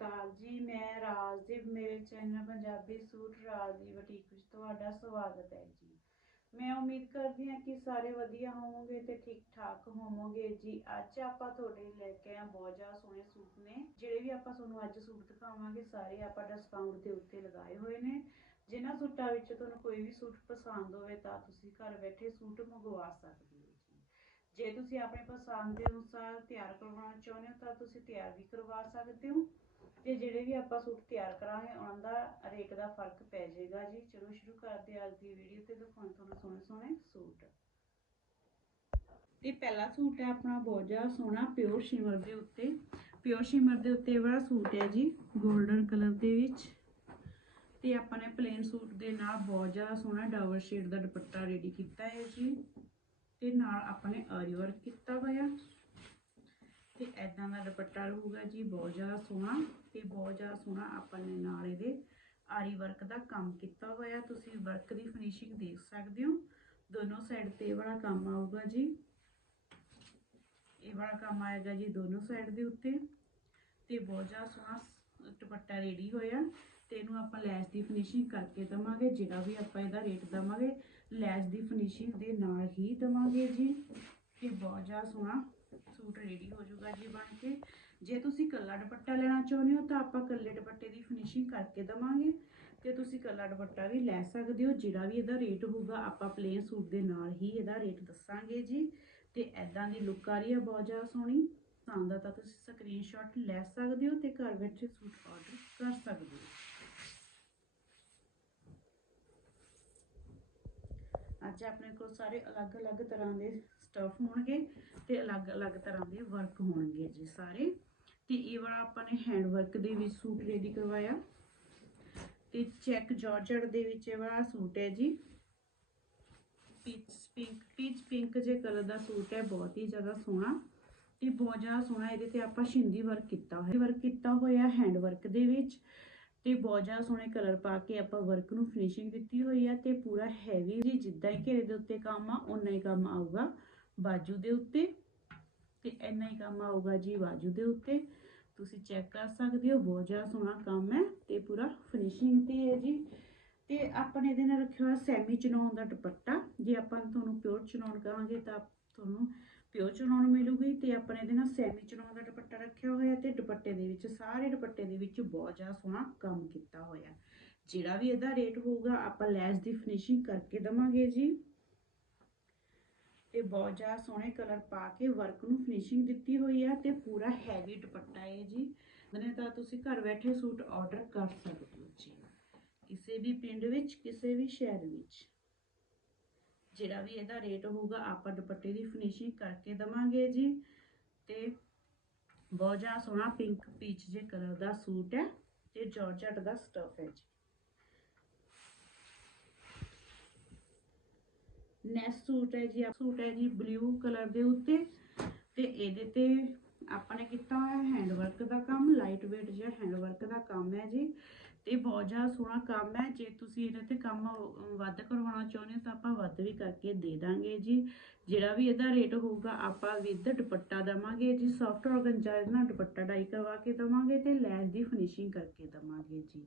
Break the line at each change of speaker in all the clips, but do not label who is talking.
ਅਕਾਲ ਜੀ, ਮੈਂ ਰਾਜਦੀਪ ਮੇਰੇ ਚੈਨਲ ਪੰਜਾਬੀ ਸੂਟ ਰਾਜ ਦੀ ਬੁਟੀਕ ਵਿੱਚ ਤੁਹਾਡਾ ਸਵਾਗਤ ਹੈ ਜੀ। ਮੈਂ ਉਮੀਦ ਕਰਦੀ ਹਾਂ ਕਿ ਸਾਰੇ ਵਧੀਆ ਹੋਵੋਗੇ ਤੇ ਠੀਕ ਠਾਕ ਹੋਵੋਗੇ ਜੀ। ਅੱਜ ਆਪਾਂ ਤੁਹਾਡੇ ਲਈ ਲੈ ਕੇ ਆਏ ਬਹੁਤ ਜ਼ਿਆਦਾ ਸੋਹਣੇ ਸੂਟ ਨੇ। ਜਿਹੜੇ ਵੀ ਆਪਾਂ ਤੁਹਾਨੂੰ ਅੱਜ ਸੂਟ ਦਿਖਾਵਾਂਗੇ, ਸਾਰੇ ਆਪਾਂ ਡਿਸਕਾਊਂਟ ਦੇ ਉੱਤੇ ਲਗਾਏ ਹੋਏ ਨੇ। ਜਿਨ੍ਹਾਂ ਸੂਟਾਂ ਵਿੱਚ ਤੁਹਾਨੂੰ ਕੋਈ ਵੀ ਸੂਟ ਪਸੰਦ ਹੋਵੇ ਤਾਂ ਤੁਸੀਂ ਘਰ ਬੈਠੇ ਸੂਟ ਮੰਗਵਾ ਸਕਦੇ ਹੋ ਜੇ ਤੁਸੀਂ ਆਪਣੇ ਪਸੰਦ ਦੇ ਅਨੁਸਾਰ ਤਿਆਰ ਕਰਵਾਉਣਾ ਚਾਹੁੰਦੇ ਹੋ ਤਾਂ ਤੁਸੀਂ ਤਿਆਰ ਵੀ ਕਰਵਾ ਸਕਦੇ ਹੋ। ਤੇ ਜਿਹੜੇ ਵੀ ਆਪਾਂ ਸੂਟ ਤਿਆਰ ਕਰਾਂਗੇ, ਉਹਨਾਂ ਦਾ ਰੇਟ ਦਾ ਫ਼ਰਕ ਪੈ ਜਾਏਗਾ ਜੀ। ਚਲੋ, ਸ਼ੁਰੂ ਕਰਦੇ ਹਾਂ ਅੱਜ ਦੀ ਵੀਡੀਓ ਤੇ ਦਿਖਾਉਣ ਤੁਹਾਨੂੰ ਸੋਹਣੇ ਸੋਹਣੇ ਸੂਟ। ਤੇ ਪਹਿਲਾ ਸੂਟ ਹੈ ਆਪਣਾ ਬਹੁਤ ਜ਼ਿਆਦਾ ਸੋਹਣਾ ਪਿਓਰ ਸ਼ਿਮਰ ਦੇ ਉੱਤੇ। ਪਿਓਰ ਸ਼ਿਮਰ ਦੇ ਉੱਤੇ ਵਾਲਾ ਸੂਟ ਹੈ ਜੀ 골ਡਨ ਕਲਰ ਦੇ ਵਿੱਚ। ਤੇ ਆਪਾਂ ਨੇ ਪਲੇਨ ਸੂਟ ਦੇ ਨਾਲ ਬਹੁਤ ਜ਼ਿਆਦਾ ਸੋਹਣਾ ਡਬਲ ਸ਼ੇਡ ਦਾ ਦੁਪੱਟਾ ਰੈਡੀ ਕੀਤਾ ਹੈ ਜੀ। ਤੇ ਨਾਲ ਆਪਾਂ ਨੇ ਆਰੀ ਵਰਕ ਕੀਤਾ ਹੋਇਆ। ਤੇ ਐਦਾਂ ਦਾ ਦੁਪੱਟਾ ਰਹੂਗਾ ਜੀ, ਬਹੁਤ ਜ਼ਿਆਦਾ ਸੋਹਣਾ ਤੇ ਬਹੁਤ ਜ਼ਿਆਦਾ ਸੋਹਣਾ ਆਪਾਂ ਨੇ ਨਾਲ ਇਹਦੇ ਆਰੀ ਵਰਕ ਦਾ ਕੰਮ ਕੀਤਾ ਹੋਇਆ। ਤੁਸੀਂ ਵਰਕ ਦੀ ਫਿਨਿਸ਼ਿੰਗ ਦੇਖ ਸਕਦੇ ਹੋ। ਦੋਨੋਂ ਸਾਈਡ ਤੇ ਇਹ ਵਾਲਾ ਕੰਮ ਆਊਗਾ ਜੀ। ਇਹ ਵਾਲਾ ਕੰਮ ਆਏਗਾ ਜੀ ਦੋਨੋਂ ਸਾਈਡ ਦੇ ਉੱਤੇ ਤੇ ਬਹੁਤ ਜ਼ਿਆਦਾ ਸੋਹਣਾ ਦੁਪੱਟਾ ਰੈਡੀ ਹੋਇਆ ਤੇ ਇਹਨੂੰ ਆਪਾਂ ਲੈਸ ਦੀ ਫਿਨਿਸ਼ਿੰਗ ਕਰਕੇ ਦਵਾਂਗੇ, ਜਿਹੜਾ ਵੀ ਆਪਾਂ ਇਹਦਾ ਰੇਟ ਦਵਾਂਗੇ, ਲੈਸ ਦੀ ਫਿਨਿਸ਼ਿੰਗ ਦੇ ਨਾਲ ਹੀ ਦਵਾਂਗੇ ਜੀ। ਤੇ ਬਹੁਤ ਜ਼ਿਆਦਾ ਸੋਹਣਾ ਸੂਟ ਰੈਡੀ ਹੋ ਜਾਊਗਾ ਜੀ ਬਣ ਕੇ। ਜੇ ਤੁਸੀਂ ਕੱਲਾ ਦੁਪੱਟਾ ਲੈਣਾ ਚਾਹੁੰਦੇ ਹੋ ਤਾਂ ਆਪਾਂ ਕੱਲੇ ਦੁਪੱਟੇ ਦੀ ਫਿਨਿਸ਼ਿੰਗ ਕਰਕੇ ਦਵਾਂਗੇ। ਤੇ ਤੁਸੀਂ ਕੱਲਾ ਦੁਪੱਟਾ ਵੀ ਲੈ ਸਕਦੇ ਹੋ, ਜਿਹੜਾ ਵੀ ਇਹਦਾ ਰੇਟ ਹੋਊਗਾ, ਆਪਾਂ ਪਲੇਨ ਸੂਟ ਦੇ ਨਾਲ ਹੀ ਇਹਦਾ ਰੇਟ ਦੱਸਾਂਗੇ ਜੀ। ਤੇ ਐਦਾਂ ਦੀ ਲੁੱਕ ਆ ਰਹੀ ਹੈ ਬਹੁਤ ਜ਼ਿਆਦਾ ਸੋਹਣੀ। ਪਸੰਦ ਆ ਤਾਂ ਤੁਸੀਂ ਸਕਰੀਨਸ਼ਾਟ ਲੈ ਸਕਦੇ ਹੋ ਤੇ ਘਰ ਬੈਠੇ ਸੂਟ ਆਰਡਰ ਕਰ ਸਕਦੇ ਹੋ। ਅੱਜ ਆਪਣੇ ਕੋਲ ਸਾਰੇ ਅਲੱਗ-ਅਲੱਗ ਤਰ੍ਹਾਂ ਦੇ ਸਟਫ ਹੋਣਗੇ ਤੇ ਅਲੱਗ-ਅਲੱਗ ਤਰ੍ਹਾਂ ਦੇ ਵਰਕ ਹੋਣਗੇ ਜੀ ਸਾਰੇ। ਤੇ ਇਹ ਵਾਲਾ ਆਪਾਂ ਨੇ ਹੈਂਡ ਵਰਕ ਦੇ ਵਿੱਚ ਸੂਟ ਰੈਡੀ ਕਰਵਾਇਆ। ਤੇ ਚੈੱਕ ਜਾਰਜਟ ਦੇ ਵਿੱਚ ਇਹ ਵਾਲਾ ਸੂਟ ਹੈ ਜੀ। ਪੀਚ ਪਿੰਕ ਪੀਚ ਪਿੰਕ ਜੇ ਕਲਰ ਦਾ ਸੂਟ ਹੈ, ਬਹੁਤ ਹੀ ਜ਼ਿਆਦਾ ਸੋਹਣਾ। ਤੇ ਬਹੁਤ ਜ਼ਿਆਦਾ ਸੋਹਣਾ ਇਹਦੇ ਤੇ ਆਪਾਂ ਸ਼ਿੰਦੀ ਵਰਕ ਕੀਤਾ ਹੋਇਆ ਵਰਕ ਕੀਤਾ ਹੋਇਆ ਹੈਂਡ ਵਰਕ ਦੇ ਵਿੱਚ ਤੇ ਬਹੁਤ ਜ਼ਿਆਦਾ ਸੋਹਣੇ ਕਲਰ ਪਾ ਕੇ ਆਪਾਂ ਵਰਕ ਨੂੰ ਫਿਨਿਸ਼ਿੰਗ ਦਿੱਤੀ ਹੋਈ ਆ ਤੇ ਪੂਰਾ ਹੈਵੀ ਜੀ, ਜਿੱਦਾਂ ਹੀ ਘੇਰੇ ਦੇ ਉੱਤੇ ਕੰਮ ਆ, ਓਨਾ ਹੀ ਕੰਮ ਆਊਗਾ। ਬਾਜੂ ਦੇ ਉੱਤੇ ਤੇ ਇੰਨਾ ਹੀ ਕੰਮ ਆਊਗਾ ਜੀ ਬਾਜੂ ਦੇ ਉੱਤੇ। ਤੁਸੀਂ ਚੈੱਕ ਕਰ ਸਕਦੇ ਹੋ, ਬਹੁਤ ਜ਼ਿਆਦਾ ਸੋਹਣਾ ਕੰਮ ਹੈ ਤੇ ਪੂਰਾ ਫਿਨਿਸ਼ਿੰਗ ਤੇ ਹੈ ਜੀ। ਤੇ ਆਪਣੇ ਨੇ ਇਹਦੇ ਨਾਲ ਰੱਖਿਆ ਹੋਇਆ ਸੈਮੀ ਚਨੌਨ ਦਾ ਦੁਪੱਟਾ। ਜੇ ਆਪਾਂ ਤੁਹਾਨੂੰ ਪਿਓਰ ਚਨੌਨ ਕਹਾਂਗੇ ਤਾਂ ਤੁਹਾਨੂੰ ਪਿਓਰ ਚਨੌਨ ਮਿਲੂਗੀ ਤੇ ਆਪਣੇ ਨੇ ਇਹਦੇ ਨਾਲ ਸੈਮੀ ਚਨੌਨ ਦਾ ਦੁਪੱਟਾ ਰੱਖਿਆ ਹੋਇਆ ਤੇ ਦੁਪੱਟੇ ਦੇ ਵਿੱਚ, ਸਾਰੇ ਦੁਪੱਟੇ ਦੇ ਵਿੱਚ ਬਹੁਤ ਜ਼ਿਆਦਾ ਸੋਹਣਾ ਕੰਮ ਕੀਤਾ ਹੋਇਆ। ਜਿਹੜਾ ਵੀ ਇਹਦਾ ਰੇਟ ਹੋਊਗਾ, ਆਪਾਂ ਲੈਸ ਦੀ ਫਿਨਿਸ਼ਿੰਗ ਕਰਕੇ ਦਵਾਂਗੇ ਜੀ। ਤੇ ਬਹੁਤ ਜ਼ਿਆਦਾ ਸੋਹਣੇ ਕਲਰ ਪਾ ਕੇ ਵਰਕ ਨੂੰ ਫਿਨਿਸ਼ਿੰਗ ਦਿੱਤੀ ਹੋਈ ਆ ਤੇ ਪੂਰਾ ਹੈਵੀ ਦੁਪੱਟਾ ਹੈ ਜੀ। ਨੇ ਤਾਂ ਤੁਸੀਂ ਘਰ ਬੈਠੇ ਸੂਟ ਆਰਡਰ ਕਰ ਸਕਦੇ ਹੋ ਜੀ। ਕਿਸੇ ਵੀ ਪਿੰਡ ਵਿੱਚ, ਕਿਸੇ ਵੀ ਸ਼ਹਿਰ ਵਿੱਚ। ਜਿਹੜਾ ਵੀ ਇਹਦਾ ਰੇਟ ਹੋਊਗਾ, ਆਪਾਂ ਦੁਪੱਟੇ ਦੀ ਫਿਨਿਸ਼ਿੰਗ ਕਰਕੇ ਦਵਾਂਗੇ ਜੀ। ਤੇ ਬਹੁਤ ਜ਼ਿਆਦਾ ਸੋਹਣਾ ਪਿੰਕ ਪੀਚ ਜੇ ਕਲਰ ਦਾ ਸੂਟ ਹੈ, ਤੇ ਜਾਰਜਟ ਦਾ ਸਟਫ ਹੈ ਜੀ। ਨੈਕਸਟ ਸੂਟ ਹੈ ਜੀ ਸੂਟ ਹੈ ਜੀ ਬਲੂ ਕਲਰ ਦੇ ਉੱਤੇ ਤੇ ਇਹਦੇ ਤੇ ਆਪਾਂ ਨੇ ਕੀਤਾ ਹੋਇਆ ਹੈਂਡ ਵਰਕ ਦਾ ਕੰਮ ਲਾਈਟ weight ਜਿਹਾ ਹੈਂਡ ਵਰਕ ਦਾ ਕੰਮ ਹੈ ਜੀ ਤੇ ਬਹੁਤ ਜ਼ਿਆਦਾ ਸੋਹਣਾ ਕੰਮ ਹੈ, ਜੇ ਤੁਸੀਂ ਇਹਦੇ ਤੇ ਕੰਮ ਵੱਧ ਕਰਵਾਉਣਾ ਚਾਹੁੰਦੇ ਹੋ ਤਾਂ ਆਪਾਂ ਵੱਧ ਵੀ ਕਰਕੇ ਦੇ ਦਾਂਗੇ ਜੀ। ਜਿਹੜਾ ਵੀ ਇਹਦਾ ਰੇਟ ਹੋਊਗਾ ਆਪਾਂ ਵਿਦ ਦੁਪੱਟਾ ਦਵਾਂਗੇ ਜੀ ਸੌਫਟ ਔਰਗੰਜਾ ਨਾਲ ਦੁਪੱਟਾ ਡਾਈ ਕਰਵਾ ਕੇ ਦਵਾਂਗੇ ਤੇ ਲੈਸ ਦੀ ਫਿਨਿਸ਼ਿੰਗ ਕਰਕੇ ਦਵਾਂਗੇ ਜੀ।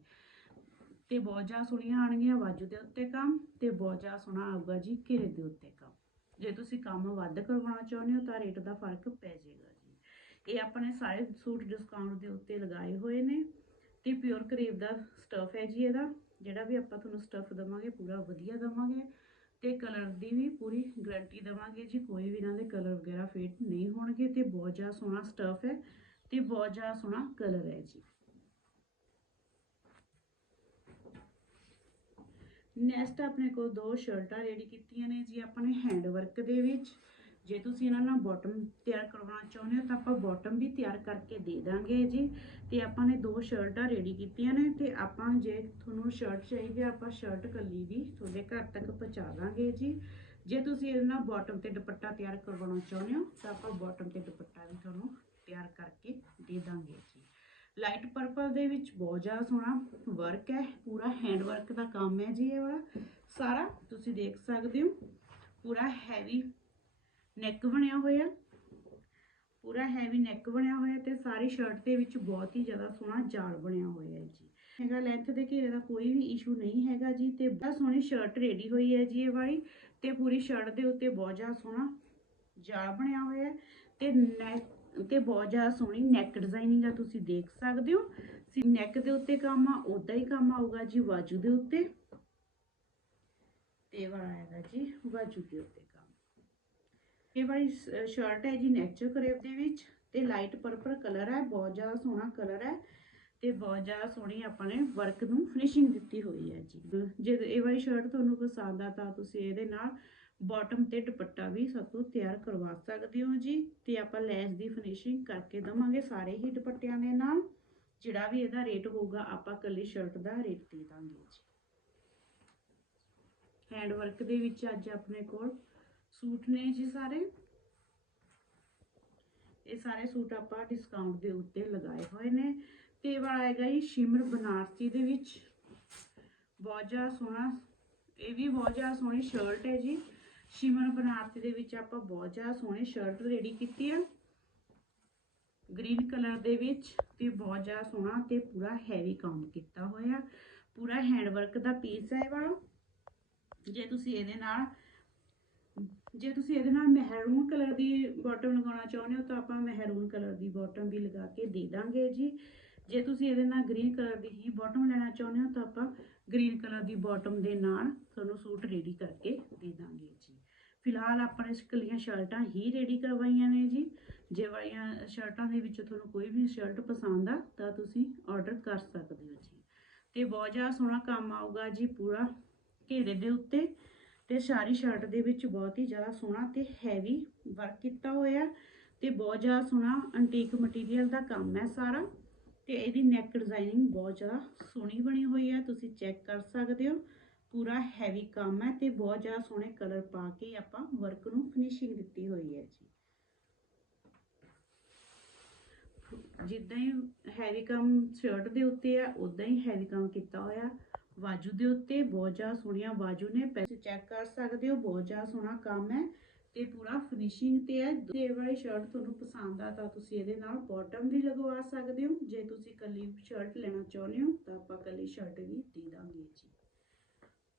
ਤੇ ਬਹੁਤ ਜ਼ਿਆਦਾ ਸੋਹਣੀਆਂ ਆਣਗੀਆਂ ਬਾਜੂ ਦੇ ਉੱਤੇ ਕੰਮ ਤੇ ਬਹੁਤ ਜ਼ਿਆਦਾ ਸੋਹਣਾ ਆਊਗਾ ਜੀ ਘੇਰੇ ਦੇ ਉੱਤੇ ਕੰਮ। ਜੇ ਤੁਸੀਂ ਕੰਮ ਵੱਧ ਕਰਵਾਉਣਾ ਚਾਹੁੰਦੇ ਹੋ ਤਾਂ ਰੇਟ ਦਾ ਫ਼ਰਕ ਪੈ ਜਾਏਗਾ ਜੀ। ਇਹ ਆਪਣੇ ਸਾਰੇ ਸੂਟ ਡਿਸਕਾਊਂਟ ਦੇ ਉੱਤੇ ਲਗਾਏ ਹੋਏ ਨੇ ਤੇ ਪਿਓਰ ਕਰੇਵ ਦਾ ਸਟਫ ਹੈ ਜੀ ਇਹਦਾ, ਜਿਹੜਾ ਵੀ ਆਪਾਂ ਤੁਹਾਨੂੰ ਸਟਫ ਦਵਾਂਗੇ ਪੂਰਾ ਵਧੀਆ ਦਵਾਂਗੇ ਤੇ ਕਲਰ ਦੀ ਵੀ ਪੂਰੀ ਗਾਰੰਟੀ ਦਵਾਂਗੇ ਜੀ, ਕੋਈ ਵੀ ਇਹਨਾਂ ਦੇ ਕਲਰ ਵਗੈਰਾ ਫੇਡ ਨਹੀਂ ਹੋਣਗੇ ਤੇ ਬਹੁਤ ਜ਼ਿਆਦਾ ਸੋਹਣਾ ਸਟਫ ਹੈ ਤੇ ਬਹੁਤ ਜ਼ਿਆਦਾ ਸੋਹਣਾ ਕਲਰ ਹੈ ਜੀ। ਨੈਕਸਟ ਆਪਣੇ ਕੋਲ ਦੋ ਸ਼ਰਟਾਂ ਰੈਡੀ ਕੀਤੀਆਂ ਨੇ ਜੀ ਆਪਾਂ ਨੇ ਹੈਂਡ ਵਰਕ ਦੇ ਵਿੱਚ। ਜੇ ਤੁਸੀਂ ਇਹਨਾਂ ਨਾਲ ਬਾਟਮ ਤਿਆਰ ਕਰਵਾਉਣਾ ਚਾਹੁੰਦੇ ਹੋ ਤਾਂ ਆਪਾਂ ਬਾਟਮ ਵੀ ਤਿਆਰ ਕਰਕੇ ਦੇ ਦਾਂਗੇ ਜੀ। ਤੇ ਆਪਾਂ ਨੇ ਦੋ ਸ਼ਰਟਾਂ ਰੈਡੀ ਕੀਤੀਆਂ ਨੇ ਤੇ ਆਪਾਂ ਜੇ ਤੁਹਾਨੂੰ ਸ਼ਰਟ ਚਾਹੀਦੀ ਆ, ਆਪਾਂ ਸ਼ਰਟ ਕੱਲੀ ਵੀ ਤੁਹਾਡੇ ਘਰ ਤੱਕ ਪਹੁੰਚਾ ਦਾਂਗੇ ਜੀ। ਜੇ ਤੁਸੀਂ ਇਹਨਾਂ ਨਾਲ ਬਾਟਮ ਤੇ ਦੁਪੱਟਾ ਤਿਆਰ ਕਰਵਾਉਣਾ ਚਾਹੁੰਦੇ ਹੋ ਤਾਂ ਆਪਾਂ ਬਾਟਮ ਤੇ ਦੁਪੱਟਾ ਵੀ ਤੁਹਾਨੂੰ ਤਿਆਰ ਕਰਕੇ ਦੇ ਦਾਂਗੇ ਜੀ। ਲਾਈਟ ਪਰਪਲ ਦੇ ਵਿੱਚ ਬਹੁਤ ਜ਼ਿਆਦਾ ਸੋਹਣਾ ਵਰਕ ਹੈ, ਪੂਰਾ ਹੈਂਡ ਵਰਕ ਦਾ ਕੰਮ ਹੈ ਜੀ ਇਹ ਵਾਲਾ। ਸਾਰਾ ਤੁਸੀਂ ਦੇਖ ਸਕਦੇ ਹੋ, ਪੂਰਾ ਹੈਵੀ ਨੈਕ ਬਣਿਆ ਹੋਇਆ। ਪੂਰਾ ਹੈਵੀ ਨੈਕ ਬਣਿਆ ਹੋਇਆ ਤੇ ਸਾਰੀ ਸ਼ਰਟ ਦੇ ਵਿੱਚ ਬਹੁਤ ਹੀ ਜ਼ਿਆਦਾ ਸੋਹਣਾ ਜਾਲ ਬਣਿਆ ਹੋਇਆ ਹੈ ਜੀ। ਹੈਗਾ ਲੈਂਥ ਦੇ ਘੇਰੇ ਦਾ ਕੋਈ ਵੀ ਇਸ਼ੂ ਨਹੀਂ ਹੈਗਾ ਜੀ ਤੇ ਬਹੁਤ ਸੋਹਣੀ ਸ਼ਰਟ ਰੈਡੀ ਹੋਈ ਹੈ ਜੀ ਇਹ ਵਾਲੀ ਤੇ ਪੂਰੀ ਸ਼ਰਟ ਦੇ ਉੱਤੇ ਬਹੁਤ ਜ਼ਿਆਦਾ ਸੋਹਣਾ ਜਾਲ ਬਣਿਆ ਹੋਇਆ ਹੈ ਤੇ ਨੈਕ ਤੇ ਬਹੁਤ ਜ਼ਿਆਦਾ ਸੋਹਣੀ ਨੈਕ ਡਿਜ਼ਾਈਨਿੰਗ ਆ, ਤੁਸੀਂ ਦੇਖ ਸਕਦੇ ਹੋ। ਨੈਕ ਦੇ ਉੱਤੇ ਕੰਮ ਆ ਉਦਾਂ ਹੀ ਕੰਮ ਆਊਗਾ ਜੀ ਬਾਜੂ ਦੇ ਉੱਤੇ। ਤੇ ਵਾਲਾ ਹੈਗਾ ਜੀ ਬਾਜੂ ਦੇ ਉੱਤੇ ਕੰਮ। ਇਹ ਵਾਲੀ ਸ਼ਰਟ ਹੈ ਜੀ ਨੈਚੁਰਲ ਕਰੇਵ ਦੇ ਵਿੱਚ। ਤੇ ਲਾਈਟ ਪਰਪਲ ਕਲਰ ਹੈ, ਬਹੁਤ ਜ਼ਿਆਦਾ ਸੋਹਣਾ ਕਲਰ ਹੈ। ਤੇ ਬਹੁਤ ਜ਼ਿਆਦਾ ਸੋਹਣੀ ਆਪਾਂ ਨੇ ਵਰਕ ਨੂੰ ਫਿਨਿਸ਼ਿੰਗ ਦਿੱਤੀ ਹੋਈ ਹੈ ਜੀ। ਜੇ ਇਹ ਵਾਲੀ ਸ਼ਰਟ ਤੁਹਾਨੂੰ ਪਸੰਦ ਆ ਤਾਂ ਤੁਸੀਂ ਇਹਦੇ ਨਾਲ ਬਾਟਮ ਤੇ ਦੁਪੱਟਾ ਵੀ ਸਭ ਤੋਂ ਤਿਆਰ ਕਰਵਾ ਸਕਦੇ ਹੋ ਜੀ ਤੇ ਆਪਾਂ ਲੈਸ ਦੀ ਫਿਨਿਸ਼ਿੰਗ ਕਰਕੇ ਦਵਾਂਗੇ ਸਾਰੇ ਹੀ ਦੁਪੱਟਿਆਂ ਦੇ ਨਾਲ। ਜਿਹੜਾ ਵੀ ਇਹਦਾ ਰੇਟ ਹੋਊਗਾ, ਆਪਾਂ ਕੱਲੀ ਸ਼ਰਟ ਦਾ ਰੇਟ ਦੇ ਦਾਂਗੇ ਜੀ। ਹੈਂਡ ਵਰਕ ਦੇ ਵਿੱਚ ਅੱਜ ਆਪਣੇ ਕੋਲ ਸੂਟ ਨੇ ਜੀ ਸਾਰੇ। ਇਹ ਸਾਰੇ ਸੂਟ ਆਪਾਂ ਡਿਸਕਾਊਂਟ ਦੇ ਉੱਤੇ ਲਗਾਏ ਹੋਏ ਨੇ। ਤੇ ਵਾਲਾ ਹੈਗਾ ਜੀ ਸ਼ਿਮਰ ਬਨਾਰਸੀ ਦੇ ਵਿੱਚ। ਬਹੁਤ ਜ਼ਿਆਦਾ ਸੋਹਣਾ, ਇਹ ਵੀ ਬਹੁਤ ਜ਼ਿਆਦਾ ਸੋਹਣੀ ਸ਼ਰਟ ਹੈ ਜੀ। ਸ਼ਿਮਰ ਬਨਾਰਸੀ ਦੇ ਵਿੱਚ ਆਪਾਂ ਬਹੁਤ ਜ਼ਿਆਦਾ ਸੋਹਣੀ ਸ਼ਰਟ ਰੈਡੀ ਕੀਤੀ ਆ। ਗ੍ਰੀਨ ਕਲਰ ਦੇ ਵਿੱਚ ਤੇ ਬਹੁਤ ਜ਼ਿਆਦਾ ਸੋਹਣਾ ਤੇ ਪੂਰਾ ਹੈਵੀ ਕੰਮ ਕੀਤਾ ਹੋਇਆ। ਪੂਰਾ ਹੈਂਡਵਰਕ ਦਾ ਪੀਸ ਹੈ ਇਹ ਵਾਲਾ। ਜੇ ਤੁਸੀਂ ਇਹਦੇ ਨਾਲ, ਜੇ ਤੁਸੀਂ ਇਹਦੇ ਨਾਲ ਮਹਿਰੂਨ ਕਲਰ ਦੀ ਬਾਟਮ ਲਗਾਉਣਾ ਚਾਹੁੰਦੇ ਹੋ ਤਾਂ ਆਪਾਂ ਮਹਿਰੂਨ ਕਲਰ ਦੀ ਬਾਟਮ ਵੀ ਲਗਾ ਕੇ ਦੇ ਦਾਂਗੇ ਜੀ। ਜੇ ਤੁਸੀਂ ਇਹਦੇ ਨਾਲ ਗ੍ਰੀਨ ਕਲਰ ਦੀ ਹੀ ਬਾਟਮ ਲੈਣਾ ਚਾਹੁੰਦੇ ਹੋ ਤਾਂ ਆਪਾਂ ਗ੍ਰੀਨ ਕਲਰ ਦੀ ਬਾਟਮ ਦੇ ਨਾਲ ਤੁਹਾਨੂੰ ਸੂਟ ਰੈਡੀ ਕਰਕੇ ਦੇ ਦਾਂਗੇ ਜੀ। ਫਿਲਹਾਲ ਆਪਾਂ ਨੇ ਇਕੱਲੀਆਂ ਸ਼ਰਟਾਂ ਹੀ ਰੈਡੀ ਕਰਵਾਈਆਂ ਨੇ ਜੀ। ਜੇ ਵਾਲੀਆਂ ਸ਼ਰਟਾਂ ਦੇ ਵਿੱਚੋਂ ਤੁਹਾਨੂੰ ਕੋਈ ਵੀ ਸ਼ਰਟ ਪਸੰਦ ਆ, ਤਾਂ ਤੁਸੀਂ ਆਰਡਰ ਕਰ ਸਕਦੇ ਹੋ ਜੀ। ਤੇ ਬਹੁਤ ਜ਼ਿਆਦਾ ਸੋਹਣਾ ਕੰਮ ਆਊਗਾ ਜੀ ਪੂਰਾ ਘੇਰੇ ਦੇ ਉੱਤੇ। ਤੇ ਸਾਰੀ ਸ਼ਰਟ ਦੇ ਵਿੱਚ ਬਹੁਤ ਹੀ ਜ਼ਿਆਦਾ ਸੋਹਣਾ ਤੇ ਹੈਵੀ ਵਰਕ ਕੀਤਾ ਹੋਇਆ। ਤੇ ਬਹੁਤ ਜ਼ਿਆਦਾ ਸੋਹਣਾ ਐਂਟੀਕ ਮਟੀਰੀਅਲ ਦਾ ਕੰਮ ਹੈ ਸਾਰਾ। ਤੇ ਇਹਦੀ ਨੈਕ ਡਿਜ਼ਾਈਨਿੰਗ ਬਹੁਤ ਜ਼ਿਆਦਾ ਸੋਹਣੀ ਬਣੀ ਹੋਈ ਹੈ, ਤੁਸੀਂ ਚੈੱਕ ਕਰ ਸਕਦੇ ਹੋ। ਪੂਰਾ ਹੈਵੀ ਕੰਮ ਹੈ ਤੇ ਬਹੁਤ ਜ਼ਿਆਦਾ ਸੋਹਣੇ ਕਲਰ ਪਾ ਕੇ ਆਪਾਂ ਵਰਕ ਨੂੰ ਫਿਨਿਸ਼ਿੰਗ ਦਿੱਤੀ ਹੋਈ ਹੈ ਜੀ। ਜਿੱਦਾਂ ਹੀ ਹੈਵੀ ਕੰਮ ਸ਼ਰਟ ਦੇ ਉੱਤੇ ਆ ਉਦਾਂ ਹੀ ਹੈਵੀ ਕੰਮ ਕੀਤਾ ਹੋਇਆ। ਬਾਜੂ ਦੇ ਉੱਤੇ ਬਹੁਤ ਜ਼ਿਆਦਾ ਸੋਹਣੀਆਂ ਬਾਜੂ ਨੇ, ਪੈਸੇ ਚੈੱਕ ਕਰ ਸਕਦੇ ਹੋ, ਬਹੁਤ ਜ਼ਿਆਦਾ ਸੋਹਣਾ ਕੰਮ ਹੈ ਤੇ ਪੂਰਾ ਫਿਨਿਸ਼ਿੰਗ ਤੇ ਹੈ। ਤੇ ਵਾਲੀ ਸ਼ਰਟ ਤੁਹਾਨੂੰ ਪਸੰਦ ਆ ਤਾਂ ਤੁਸੀਂ ਇਹਦੇ ਨਾਲ ਬਾਟਮ ਵੀ ਲਗਵਾ ਸਕਦੇ ਹੋ। ਜੇ ਤੁਸੀਂ ਕੱਲੀ ਸ਼ਰਟ ਲੈਣਾ ਚਾਹੁੰਦੇ ਹੋ ਤਾਂ ਆਪਾਂ ਕੱਲੀ ਸ਼ਰਟ ਵੀ ਦੇ ਦਾਂਗੇ ਜੀ।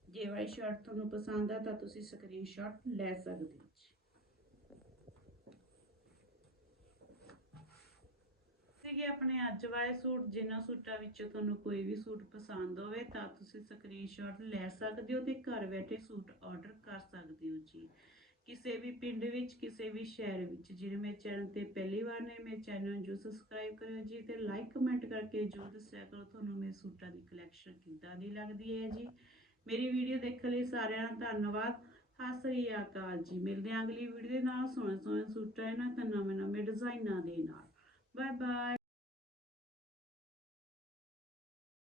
ਜੇ ਵਾਲੀ ਸ਼ਰਟ ਤੁਹਾਨੂੰ ਪਸੰਦ ਆ, ਤਾਂ ਤੁਸੀਂ ਸਕਰੀਨਸ਼ਾਟ ਲੈ ਸਕਦੇ ਹੋ ਸੀਗੇ ਆਪਣੇ ਅੱਜ ਵਾਲੇ ਸੂਟ, ਜਿਨ੍ਹਾਂ ਸੂਟਾਂ ਵਿੱਚੋਂ ਤੁਹਾਨੂੰ ਕੋਈ ਵੀ ਸੂਟ ਪਸੰਦ ਹੋਵੇ, ਤਾਂ ਤੁਸੀਂ ਸਕਰੀਨਸ਼ਾਟ ਲੈ ਸਕਦੇ ਹੋ ਤੇ ਘਰ ਬੈਠੇ ਸੂਟ ਆਰਡਰ ਕਰ ਸਕਦੇ ਹੋ ਜੀ। ਕਿਸੇ ਵੀ ਪਿੰਡ ਵਿੱਚ, ਕਿਸੇ ਵੀ ਸ਼ਹਿਰ ਵਿੱਚ ਜਿਹੜੇ ਮੇਰੇ ਚੈਨਲ ਤੇ ਪਹਿਲੀ ਵਾਰ ਨੇ, ਮੇਰੇ ਚੈਨਲ ਨੂੰ ਜੋ ਸਬਸਕ੍ਰਾਈਬ ਕਰਿਓ ਜੀ ਤੇ ਲਾਈਕ ਕਮੈਂਟ ਕਰਕੇ ਜੋ ਦੱਸਿਆ ਕਰੋ, ਤੁਹਾਨੂੰ ਮੇਰੇ ਸੂਟਾਂ ਦੀ ਕਲੈਕਸ਼ਨ ਕਿੱਦਾਂ ਦੀ ਲੱਗਦੀ ਹੈ ਜੀ। ਮੇਰੀ ਵੀਡੀਓ ਦੇਖਣ ਲਈ ਸਾਰਿਆਂ ਦਾ ਧੰਨਵਾਦ। ਸਤਿ ਸ੍ਰੀ ਅਕਾਲ ਜੀ। ਮਿਲਦੇ ਹਾਂ ਅਗਲੀ ਵੀਡੀਓ ਦੇ ਨਾਲ। ਸੋਹਣੇ ਸੋਹਣੇ ਸੂਟਾਂ ਇਹਨਾਂ ਤੇ ਨਵੇਂ ਨਵੇਂ ਡਿਜ਼ਾਈਨਾਂ ਦੇ ਨਾਲ। Bye bye